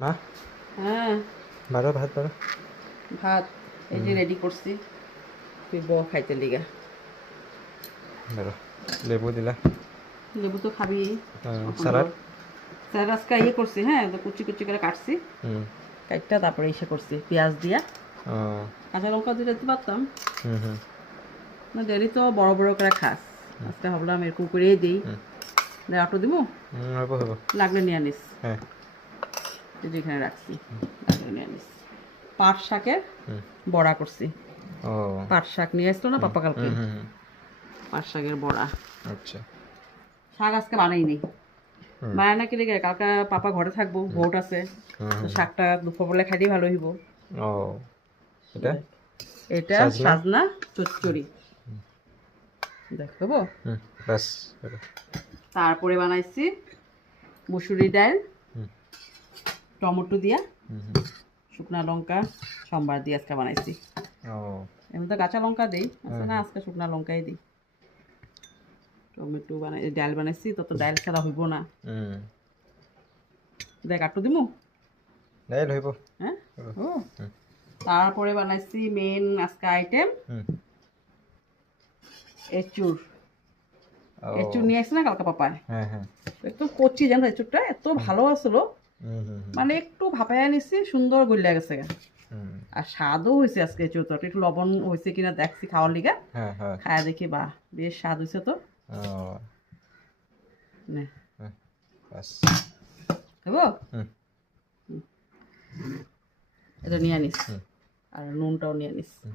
মা হ্যাঁ বারো ভাত বারো ভাত এই যে রেডি করছি তুই ব খাইতে লিগা বারো লেবু দিলা লেবু তো খাবি সালাদ স্যার আজকে ইয়ে করছি হ্যাঁ তো কুচি কুচি করে কাটছি হুম কাটটা তারপরে ইসে করছি পেঁয়াজ দিয়া ও কাঁচা লঙ্কা দিয়ে দিতে পারতাম হুম হুম না ডেলি তো বড় বড় করে খাস আজকে ভাবলাম এরকম করেই দিই অটো দিব হবো হবো লাগলে নিয়ে আনিস হ্যাঁ যদি এখানে রাখছি লাগলে নিয়ে আনিস পাট শাকের হুম বড়া করছি ও পাট শাক নিয়ে আসতো না পাপা কালকে হুম হুম হুম। পাট শাকের বড়া আচ্ছা শাক আজকে বানাইনি হুম মায়া নাকি রেখে কালকে পাপা ঘরে থাকবো ভোট আছে হুম তো হুম। শাকটা দুপুরবেলা খাইলে ভালো হইব ও এটা এটা সাজনা? সাজনা চচ্চড়ি দেখবো হুম ব্যাস হলো। তারপরে বানাইছি মুসুরি ডাল হুম টমেটো দিয়া হুম হুম। শুকনা লঙ্কা সোমবার দিয়ে আজকে বানাইছি ও এমনি তো কাঁচা লঙ্কা দিই আজকে না আজকে শুকনা লঙ্কাই দিই টমেটো বানাই ডাল বানাইছি তত ডাল ছাড়া হইব না হুম দেখ আটটু দিমু ডাইল হইব হ্যাঁ ও হুম তারপরে বানাইছি মেন আজকে আইটেম হুম এচুর ও এচুর নিয়ে আসছে না কালকে পাপায় হ্যাঁ হ্যাঁ একটু করছি জানো এচুরটা এত ভালো আসলো হুম হুম হুম মানে একটু ভাপাইয়া নিছি সুন্দর গলিয়া গেছে হুম আর স্বাদও হয়েছে আজকে এচুর তরকারি একটু লবণ হয়েছে কিনা দেখছি খাওয়ার লিগা হ্যাঁ হ্যাঁ খায়া দেখি বাহ বেশ স্বাদ হয়েছে তো ও নে হ্যাঁ ব্যাস খাবো হুম এটা নিয়ে আনিস হুম আর নুনটাও নিয়ে আনিস হুম